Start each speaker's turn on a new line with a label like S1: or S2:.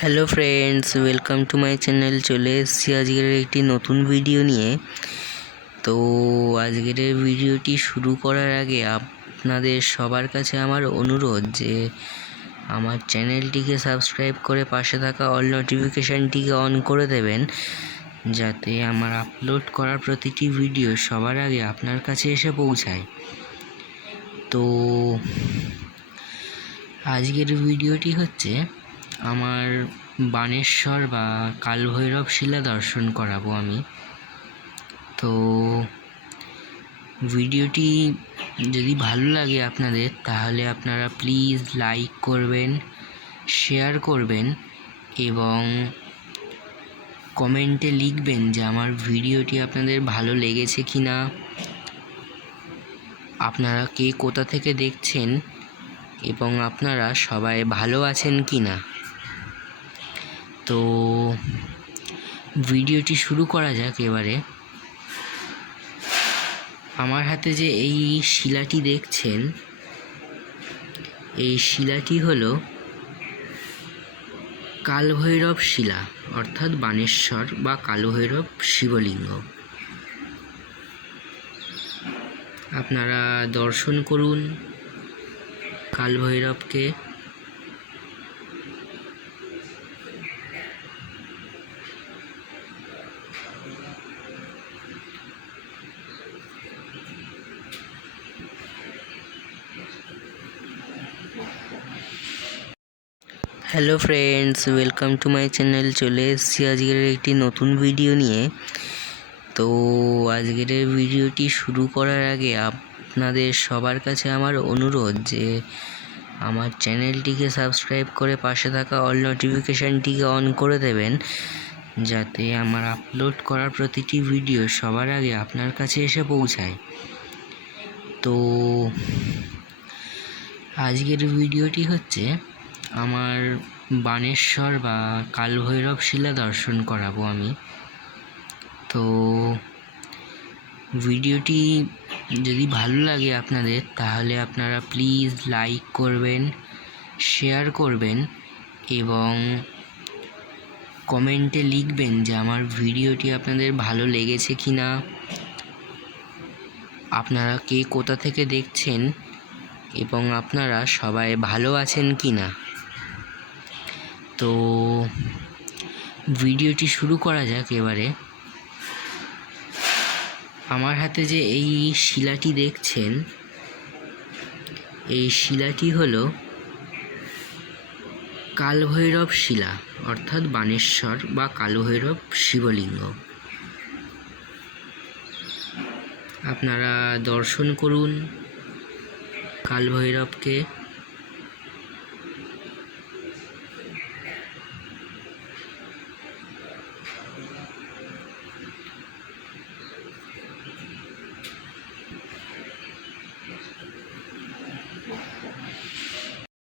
S1: Hello friends welcome to my channel চলে এসেছি আজকের একটি নতুন ভিডিও নিয়ে। তো আজকের ভিডিওটি শুরু করার আগে আপনাদের সবার কাছে আমার অনুরোধ যে আমার চ্যানেলটিকে সাবস্ক্রাইব করে পাশে থাকা অল নোটিফিকেশানটিকে অন করে দেবেন, যাতে আমার আপলোড করা প্রতিটি ভিডিও সবার আগে আপনার কাছে এসে পৌঁছায়। তো আজকের ভিডিওটি হচ্ছে আমার বানেশ্বর বা কালভৈরব শিলা দর্শন করাবো আমি। তো ভিডিওটি যদি ভালো লাগে আপনাদের, তাহলে আপনারা প্লিজ লাইক করবেন, শেয়ার করবেন এবং কমেন্টে লিখবেন যে আমার ভিডিওটি আপনাদের ভালো লেগেছে কি না আপনারা কে কোথা থেকে দেখছেন এবং আপনারা সবাই ভালো আছেন কি না তো ভিডিওটি শুরু করা যাক এবারে। আমার হাতে যে এই শিলাটি দেখছেন, এই শিলাটি হলো কালভৈরব শিলা, অর্থাৎ বানেশ্বর বা কালভৈরব শিবলিঙ্গ। আপনারা দর্শন করুন কালভৈরবকে। Hello friends welcome to my channel চলে এসেছি আজকের একটি নতুন ভিডিও নিয়ে। তো আজকের ভিডিওটি শুরু করার আগে আপনাদের সবার কাছে আমার অনুরোধ যে আমার চ্যানেলটিকে সাবস্ক্রাইব করে পাশে থাকা অল নোটিফিকেশানটিকে অন করে দেবেন, যাতে আমার আপলোড করা প্রতিটি ভিডিও সবার আগে আপনার কাছে এসে পৌঁছায়। তো আজকের ভিডিওটি হচ্ছে আমার বানেশ্বর বা কালভৈরব শিলা দর্শন করাবো আমি। তো ভিডিওটি যদি ভালো লাগে আপনাদের, তাহলে আপনারা প্লিজ লাইক করবেন, শেয়ার করবেন এবং কমেন্টে লিখবেন যে আমার ভিডিওটি আপনাদের ভালো লেগেছে কি না আপনারা কে কোথা থেকে দেখছেন এবং আপনারা সবাই ভালো আছেন কি না তো ভিডিওটি শুরু করা যাক এবারে। আমার হাতে যে এই শিলাটি দেখছেন, এই শিলাটি হলো কালভৈরব শিলা, অর্থাৎ বানেশ্বর বা কালভৈরব শিবলিঙ্গ। আপনারা দর্শন করুন কালভৈরবকে।